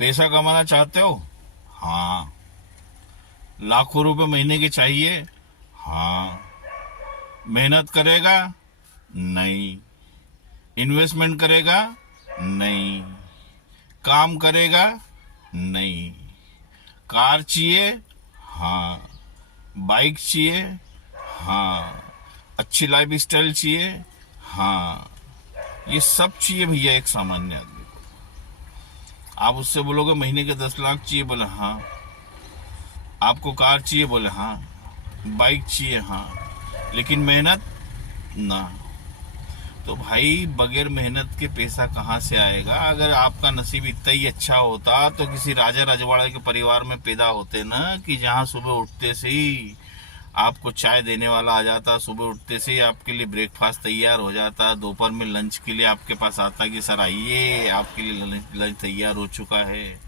पैसा कमाना चाहते हो? हाँ। लाखों रुपए महीने के चाहिए? हाँ। मेहनत करेगा? नहीं। इन्वेस्टमेंट करेगा? नहीं। काम करेगा? नहीं। कार चाहिए? हाँ। बाइक चाहिए? हाँ। अच्छी लाइफ स्टाइल चाहिए? हाँ। ये सब चाहिए भैया एक सामान्य आदमी को। आप उससे बोलोगे महीने के 10 लाख चाहिए, बोले हाँ। आपको कार चाहिए, बोले हाँ। बाइक चाहिए, हाँ। लेकिन मेहनत ना। तो भाई बगैर मेहनत के पैसा कहाँ से आएगा? अगर आपका नसीब इतना ही अच्छा होता तो किसी राजा रजवाड़े के परिवार में पैदा होते ना, कि जहाँ सुबह उठते से ही आपको चाय देने वाला आ जाता, सुबह उठते से ही आपके लिए ब्रेकफास्ट तैयार हो जाता, दोपहर में लंच के लिए आपके पास आता कि सर आइए आपके लिए लंच तैयार हो चुका है,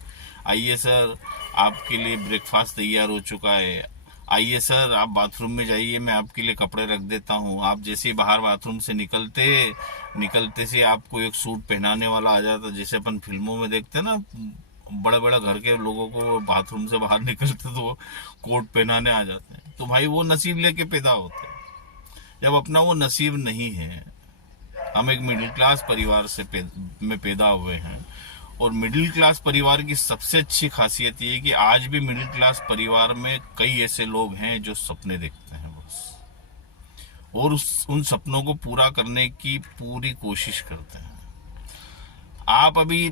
आइए सर आपके लिए ब्रेकफास्ट तैयार हो चुका है, आइए सर आप बाथरूम में जाइए मैं आपके लिए कपड़े रख देता हूँ। आप जैसे ही बाहर बाथरूम से निकलते से आपको एक सूट पहनाने वाला आ जाता, जैसे अपन फिल्मों में देखते हैं ना, बड़े बड़े घर के लोगों को बाथरूम से बाहर निकलते तो वो कोट पहनाने आ जाते हैं। तो भाई वो नसीब लेके पैदा होते हैं। जब अपना वो नसीब नहीं है, हम एक मिडिल क्लास परिवार में पैदा हुए हैं, और मिडिल क्लास परिवार की सबसे अच्छी खासियत ये है कि आज भी मिडिल क्लास परिवार में कई ऐसे लोग हैं जो सपने देखते हैं बस, और उन सपनों को पूरा करने की पूरी कोशिश करते हैं। आप अभी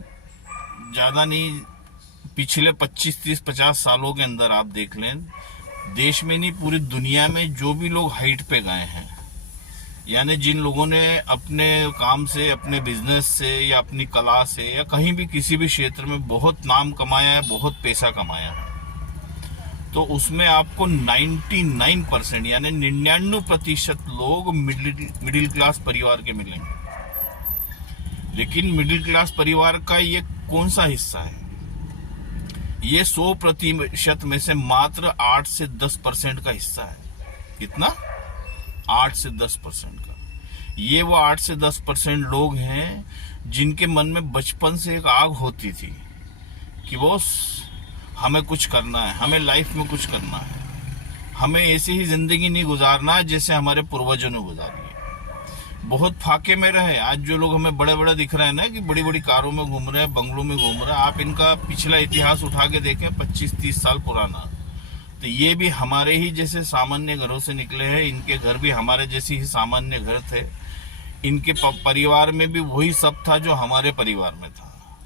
ज्यादा नहीं, पिछले 25 30 50 सालों के अंदर आप देख लें, देश में नहीं पूरी दुनिया में जो भी लोग हाइट पे गए हैं, यानी जिन लोगों ने अपने काम से, अपने बिजनेस से या अपनी कला से या कहीं भी किसी भी क्षेत्र में बहुत नाम कमाया है, बहुत पैसा कमाया है, तो उसमें आपको 99% यानी 99% लोग मिडिल क्लास परिवार के मिलेंगे। लेकिन मिडिल क्लास परिवार का ये कौन सा हिस्सा है? ये 100% में से मात्र 8 से 10% का हिस्सा है। कितना? 8 से 10% का। ये वो 8 से 10% लोग हैं जिनके मन में बचपन से एक आग होती थी कि बॉस हमें कुछ करना है, हमें लाइफ में कुछ करना है, हमें ऐसी ही जिंदगी नहीं गुजारना है जैसे हमारे पूर्वजों ने गुजारी है। बहुत फाके में रहे। आज जो लोग हमें बड़े बड़े दिख रहे हैं ना, कि बड़ी बड़ी कारों में घूम रहे हैं, बंगलों में घूम रहे हैं, आप इनका पिछला इतिहास उठा के देखें 25-30 साल पुराना, तो ये भी हमारे ही जैसे सामान्य घरों से निकले हैं। इनके घर भी हमारे जैसे ही सामान्य घर थे। इनके परिवार में भी वही सब था जो हमारे परिवार में था।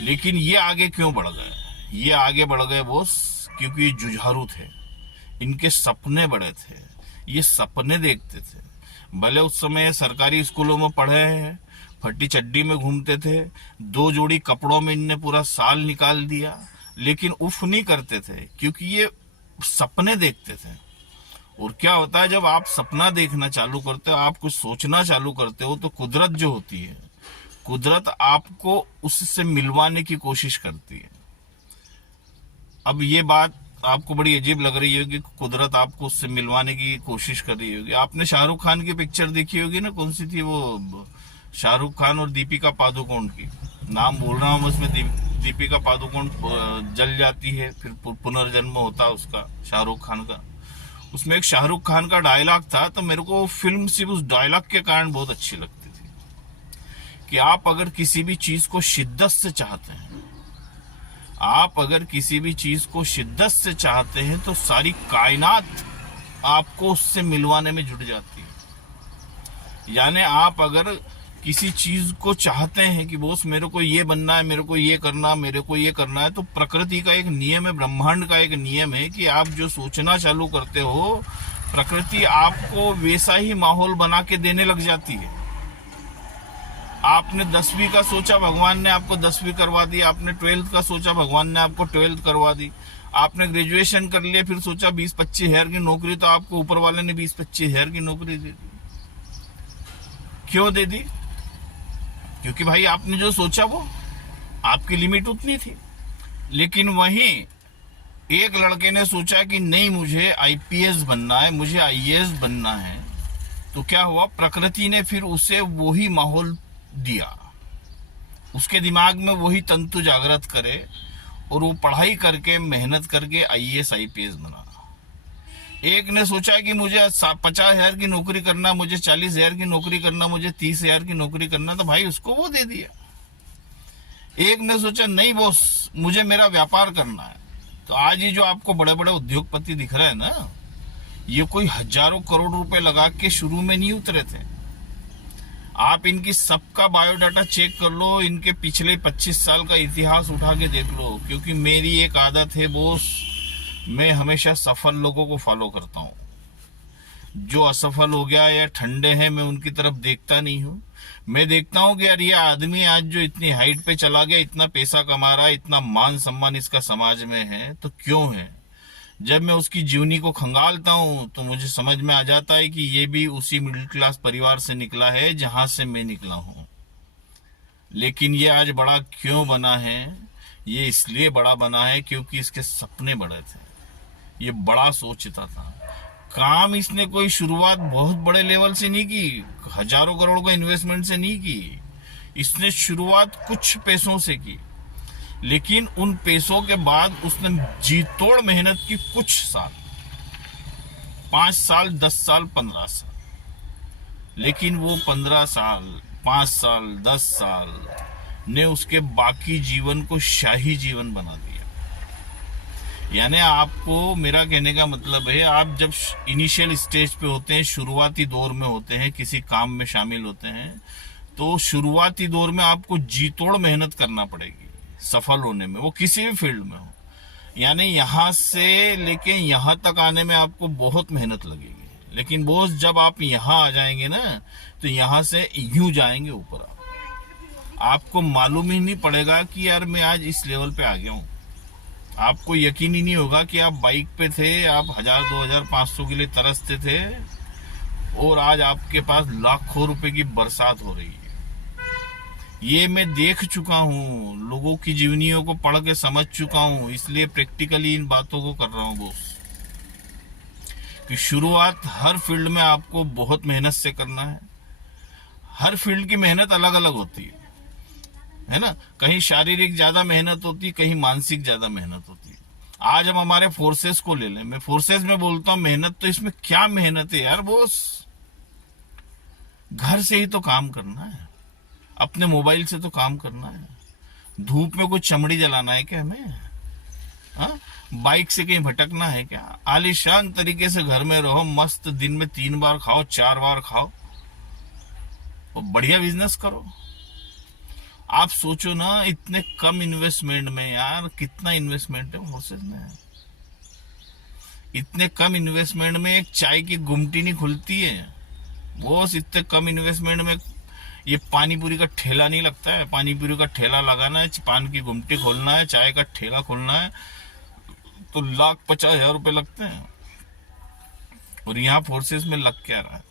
लेकिन ये आगे क्यों बढ़ गए? ये आगे बढ़ गए बॉस क्योंकि ये जुझारू थे, इनके सपने बड़े थे, ये सपने देखते थे। भले उस समय सरकारी स्कूलों में पढ़े हैं, फटी चड्डी में घूमते थे, 2 जोड़ी कपड़ों में इनने पूरा साल निकाल दिया, लेकिन उफ नहीं करते थे क्योंकि ये सपने देखते थे। और क्या होता है, जब आप सपना देखना चालू करते हो, आप कुछ सोचना चालू करते हो, तो कुदरत जो होती है, कुदरत आपको उससे मिलवाने की कोशिश करती है। अब ये बात आपको बड़ी अजीब लग रही होगी, कुदरत आपको उससे मिलवाने की कोशिश कर रही होगी। आपने शाहरुख खान की पिक्चर देखी होगी ना, कौन सी थी वो, शाहरुख खान और दीपिका पादुकोण की, नाम भूल रहा हूँ उसमें, दीपिका पादुकोण जल जाती है, फिर पुनर्जन्म होता है उसका, शाहरुख खान का। उसमें एक शाहरुख खान का डायलॉग था, तो मेरे को फिल्म सिर्फ उस डायलॉग के कारण बहुत अच्छी लगती थी कि आप अगर किसी भी चीज को शिद्दत से चाहते हैं, आप अगर किसी भी चीज को शिद्दत से चाहते हैं, तो सारी कायनात आपको उससे मिलवाने में जुट जाती है। यानी आप अगर किसी चीज को चाहते हैं कि बोस मेरे को ये बनना है, मेरे को ये करना, मेरे को ये करना है, तो प्रकृति का एक नियम है, ब्रह्मांड का एक नियम है कि आप जो सोचना चालू करते हो, प्रकृति आपको वैसा ही माहौल बना के देने लग जाती है। आपने 10वीं का सोचा, भगवान ने आपको 10वीं करवा दी। आपने 12th का सोचा, भगवान ने आपको 12th करवा दी। आपने ग्रेजुएशन कर लिया, फिर सोचा 20-25 हज़ार की नौकरी, तो आपको ऊपर वाले ने 20-25 हज़ार की नौकरी दे दी। क्यों दे दी? क्योंकि भाई आपने जो सोचा वो आपकी लिमिट उतनी थी। लेकिन वहीं एक लड़के ने सोचा कि नहीं, मुझे आईपीएस बनना है, मुझे आईएएस बनना है, तो क्या हुआ, प्रकृति ने फिर उसे वही माहौल दिया, उसके दिमाग में वही तंतु जागृत करे, और वो पढ़ाई करके मेहनत करके आईएएस आईपीएस बना। एक ने सोचा कि मुझे 50,000 की नौकरी करना, मुझे 40,000 की नौकरी करना, मुझे 30,000 की नौकरी करना, तो भाई उसको वो दे दिया। एक ने सोचा नहीं बॉस, मुझे मेरा व्यापार करना है। तो आज ये जो आपको बड़े बड़े उद्योगपति दिख रहे हैं ना, ये कोई हजारों करोड़ रुपए लगा के शुरू में नहीं उतरे थे। आप इनकी सबका बायोडाटा चेक कर लो, इनके पिछले 25 साल का इतिहास उठा के देख लो। क्योंकि मेरी एक आदत है बॉस, मैं हमेशा सफल लोगों को फॉलो करता हूँ। जो असफल हो गया या ठंडे हैं, मैं उनकी तरफ देखता नहीं हूँ। मैं देखता हूँ कि यार ये आदमी आज जो इतनी हाइट पे चला गया, इतना पैसा कमा रहा है, इतना मान सम्मान इसका समाज में है, तो क्यों है। जब मैं उसकी जीवनी को खंगालता हूँ तो मुझे समझ में आ जाता है कि ये भी उसी मिडिल क्लास परिवार से निकला है जहां से मैं निकला हूँ। लेकिन ये आज बड़ा क्यों बना है? ये इसलिए बड़ा बना है क्योंकि इसके सपने बड़े थे, ये बड़ा सोचता था। काम इसने कोई शुरुआत बहुत बड़े लेवल से नहीं की, हजारों करोड़ का इन्वेस्टमेंट से नहीं की। इसने शुरुआत कुछ पैसों से की, लेकिन उन पैसों के बाद उसने जी तोड़ मेहनत की कुछ साल, 5 साल, 10 साल, 15 साल। लेकिन वो 15 साल, 5 साल, 10 साल ने उसके बाकी जीवन को शाही जीवन बना दिया। यानी आपको मेरा कहने का मतलब है, आप जब इनिशियल स्टेज पे होते हैं, शुरुआती दौर में होते हैं, किसी काम में शामिल होते हैं, तो शुरुआती दौर में आपको जी तोड़ मेहनत करना पड़ेगी सफल होने में, वो किसी भी फील्ड में हो। यानी यहां से लेके यहां तक आने में आपको बहुत मेहनत लगेगी। लेकिन बॉस जब आप यहां आ जाएंगे ना, तो यहां से यूं जाएंगे ऊपर। आपको मालूम ही नहीं पड़ेगा कि यार मैं आज इस लेवल पे आ गया हूं। आपको यकीन ही नहीं होगा कि आप बाइक पे थे, आप 1000, 2000, 500 के लिए तरसते थे, और आज आपके पास लाखों रुपए की बरसात हो रही है। ये मैं देख चुका हूँ, लोगों की जीवनियों को पढ़ के समझ चुका हूँ, इसलिए प्रैक्टिकली इन बातों को कर रहा हूँ बॉस। कि शुरुआत हर फील्ड में आपको बहुत मेहनत से करना है। हर फील्ड की मेहनत अलग अलग होती है ना। कहीं शारीरिक ज्यादा मेहनत होती, कहीं मानसिक ज्यादा मेहनत होती है। आज हम हमारे फोर्सेस को ले लें, मैं फोर्सेस में बोलता हूँ मेहनत, तो इसमें क्या मेहनत है यार बॉस। घर से ही तो काम करना है, अपने मोबाइल से तो काम करना है। धूप में कोई चमड़ी जलाना है क्या हमें? हाँ, बाइक से कहीं भटकना है क्या? आलीशान तरीके से घर में रहो, मस्त, दिन में 3 बार खाओ, 4 बार खाओ, और बढ़िया बिजनेस करो। आप सोचो ना, इतने कम इन्वेस्टमेंट में यार कितना इन्वेस्टमेंट है फोर्सेस में। इतने कम इन्वेस्टमेंट में एक चाय की गुमटी नहीं खुलती है बॉस। इतने कम इन्वेस्टमेंट में ये पानी पूरी का ठेला नहीं लगता है। पानी पूरी का ठेला लगाना है, पान की गुमटी खोलना है, चाय का ठेला खोलना है, तो 1,50,000 रुपए लगते हैं। और यहाँ फोर्सेस में लग क्या रहा है?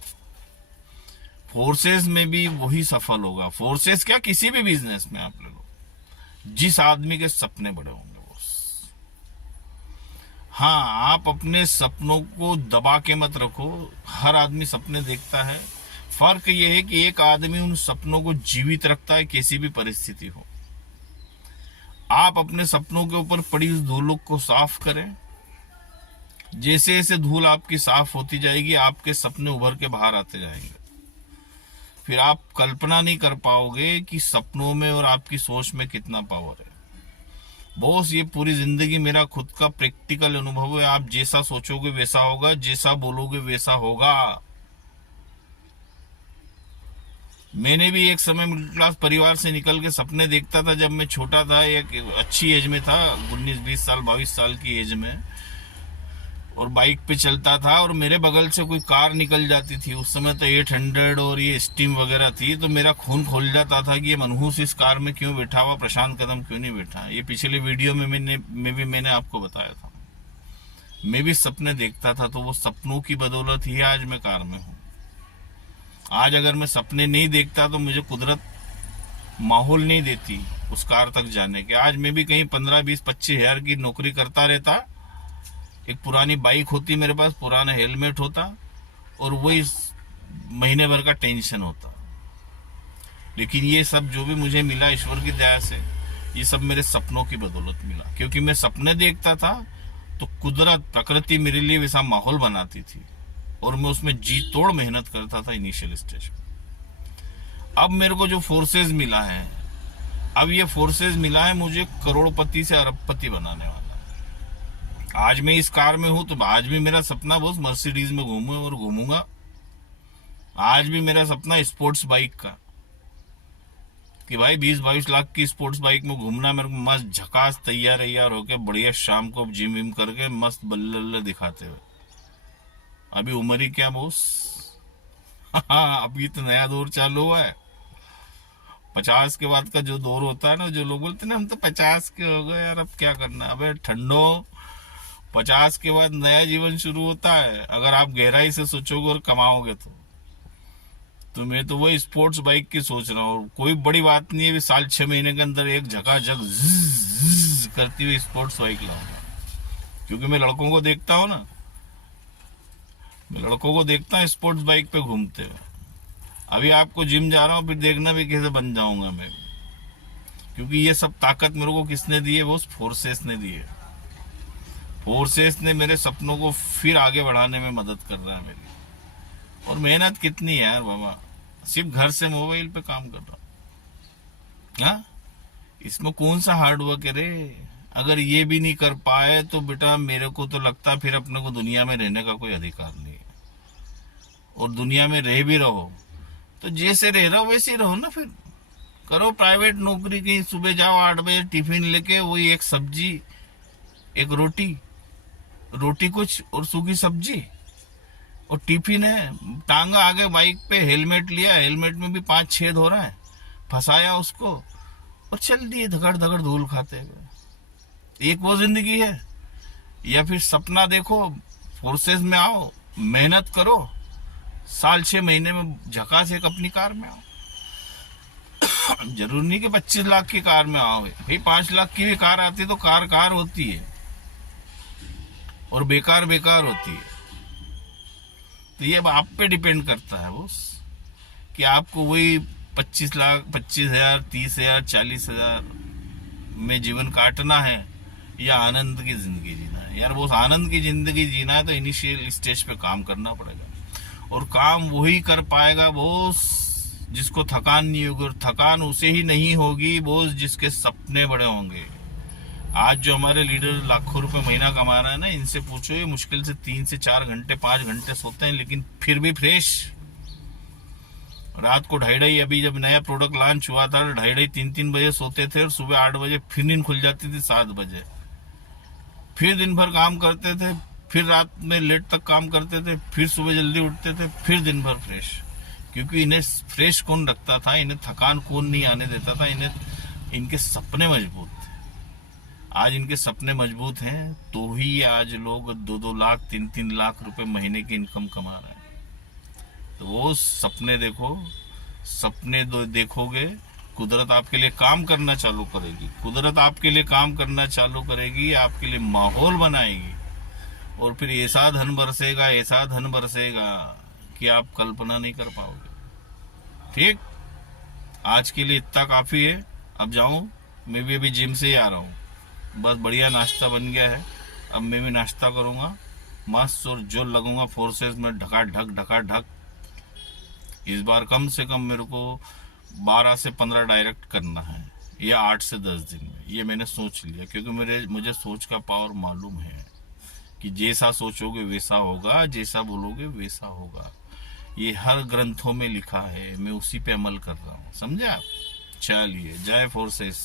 फोर्सेस में भी वही सफल होगा। फोर्सेस क्या, किसी भी बिजनेस में आप ले लो, जिस आदमी के सपने बड़े होंगे बॉस। हाँ, आप अपने सपनों को दबा के मत रखो। हर आदमी सपने देखता है, फर्क यह है कि एक आदमी उन सपनों को जीवित रखता है, कैसी भी परिस्थिति हो। आप अपने सपनों के ऊपर पड़ी उस धूल को साफ करें। जैसे जैसे धूल आपकी साफ होती जाएगी, आपके सपने उभर के बाहर आते जाएंगे। फिर आप कल्पना नहीं कर पाओगे कि सपनों में और आपकी सोच में कितना पावर है बॉस। ये पूरी जिंदगी मेरा खुद का प्रैक्टिकल अनुभव है। आप जैसा सोचोगे वैसा होगा, जैसा बोलोगे वैसा होगा। मैंने भी एक समय मिडिल क्लास परिवार से निकल के सपने देखता था जब मैं छोटा था, एक अच्छी एज में था, 19-20 साल 22 साल की एज में, और बाइक पे चलता था, और मेरे बगल से कोई कार निकल जाती थी। उस समय तो 800 और ये स्टीम वगैरह थी, तो मेरा खून खोल जाता था कि ये मनहूस इस कार में क्यों बैठा हुआ, प्रशांत कदम क्यों नहीं बैठा। ये पिछले वीडियो में मैंने आपको बताया था। मैं भी सपने देखता था, तो वो सपनों की बदौलत ही आज मैं कार में हूँ। आज अगर मैं सपने नहीं देखता तो मुझे कुदरत माहौल नहीं देती उस कार तक जाने के। आज मैं भी कहीं 15, 20, 25 हजार की नौकरी करता रहता, एक पुरानी बाइक होती मेरे पास, पुराना हेलमेट होता, और वही महीने भर का टेंशन होता। लेकिन ये सब जो भी मुझे मिला ईश्वर की दया से, ये सब मेरे सपनों की बदौलत मिला, क्योंकि मैं सपने देखता था तो कुदरत प्रकृति मेरे लिए वैसा माहौल बनाती थी और मैं उसमें जी तोड़ मेहनत करता था इनिशियल स्टेज में। अब मेरे को जो फोर्सेस मिला है, अब ये फोर्सेस मिला है मुझे करोड़पति से अरबपति बनाने वाला। आज मैं इस कार में हूं तो आज भी मेरा सपना बस मर्सिडीज में घूमूं और घूमूंगा। आज भी मेरा सपना स्पोर्ट्स बाइक का, कि भाई 20-22 लाख की स्पोर्ट्स बाइक में घूमना, मेरे को मस्त झकास तैयार होके बढ़िया शाम को जिम विम करके मस्त बल्ले दिखाते हुए। अभी उम्र ही क्या बोस। हाँ, अभी तो नया दौर चालू हुआ है। 50 के बाद का जो दौर होता है ना, जो लोग बोलते हैं ना हम तो 50 के हो गए यार, अब क्या करना। अबे ठंडो, 50 के बाद नया जीवन शुरू होता है अगर आप गहराई से सोचोगे और कमाओगे तो मैं तो वही स्पोर्ट्स बाइक की सोच रहा हूँ। कोई बड़ी बात नहीं है, साल 6 महीने के अंदर एक झकाझक करती हुई स्पोर्ट्स बाइक लाऊंगा, क्योंकि मैं लड़कों को देखता हूँ ना, मैं लड़कों को देखता हूँ स्पोर्ट्स बाइक पे घूमते हुए। अभी आपको जिम जा रहा हूँ, फिर देखना भी कैसे बन जाऊंगा मैं, क्योंकि ये सब ताकत मेरे को किसने दी है? वो फोर्सेस ने दी है। फोर्सेस ने मेरे सपनों को फिर आगे बढ़ाने में मदद कर रहा है मेरी। और मेहनत कितनी है यार बाबा, सिर्फ घर से मोबाइल पे काम कर रहा हूं। हाँ, इसमें कौन सा हार्ड वर्क है रे? अगर ये भी नहीं कर पाए तो बेटा मेरे को तो लगता फिर अपने को दुनिया में रहने का कोई अधिकार नहीं है। और दुनिया में रह भी रहो तो जैसे रह रहो वैसे ही रहो ना, फिर करो प्राइवेट नौकरी की। सुबह जाओ 8 बजे टिफिन लेके, वही एक सब्जी एक रोटी कुछ और सूखी सब्जी और टिफिन है, टांगा आगे बाइक पे, हेलमेट लिया, हेलमेट में भी 5 छेद हो रहा है, फंसाया उसको और चल दिए धगड़ धगड़ धूल खाते हुए। एक वो जिंदगी है। या फिर सपना देखो, फोर्सेस में आओ, मेहनत करो, साल 6 महीने में झकास एक अपनी कार में आओ। जरूर नहीं कि 25 लाख की कार में आओ भाई, 5 लाख की भी कार आती तो कार होती है और बेकार होती है। तो ये अब आप पे डिपेंड करता है बॉस, कि आपको वही 25 लाख, 25,000, 30,000, 40,000 में जीवन काटना है या आनंद की जिंदगी जीना है। यार बॉस, आनंद की जिंदगी जीना है तो इनिशियल स्टेज पे काम करना पड़ेगा, और काम वही कर पाएगा बॉस जिसको थकान नहीं होगी, और थकान उसे ही नहीं होगी बॉस जिसके सपने बड़े होंगे। आज जो हमारे लीडर लाखों रुपए महीना कमा रहा है ना, इनसे पूछो, ये मुश्किल से 3 से 4 घंटे 5 घंटे सोते हैं, लेकिन फिर भी फ्रेश। रात को 2:30, अभी जब नया प्रोडक्ट लॉन्च हुआ था 2:30 3 बजे सोते थे, और सुबह 8 बजे फिर नींद खुल जाती थी 7 बजे। फिर दिन भर काम करते थे, फिर रात में लेट तक काम करते थे, फिर सुबह जल्दी उठते थे, फिर दिन भर फ्रेश। क्योंकि इन्हें फ्रेश कौन रखता था, इन्हें थकान कौन नहीं आने देता था, इनके सपने मजबूत थे। आज इनके सपने मजबूत हैं तो ही आज लोग 2-2 लाख 3-3 लाख रुपए महीने की इनकम कमा रहे हैं। तो वो सपने देखो, सपने देखोगे, कुदरत आपके लिए काम करना चालू करेगी, कुदरत आपके लिए काम करना चालू करेगी, आपके लिए माहौल बनाएगी, और फिर ऐसा धन बरसेगा कि आप कल्पना नहीं कर पाओगे। ठीक, आज के लिए इतना काफी है। अब जाऊं, मैं भी अभी जिम से ही आ रहा हूँ, बस बढ़िया नाश्ता बन गया है, अब मैं भी नाश्ता करूंगा मस्त, और जो लगूंगा फोर्सेस में ढका-ढक। इस बार कम से कम मेरे को 12 से 15 डायरेक्ट करना है, या 8 से 10 दिन में, ये मैंने सोच लिया। क्योंकि मुझे सोच का पावर मालूम है कि जैसा सोचोगे वैसा होगा, जैसा बोलोगे वैसा होगा। ये हर ग्रंथों में लिखा है, मैं उसी पे अमल कर रहा हूँ, समझे आप? चलिए, जय फोर्सेस।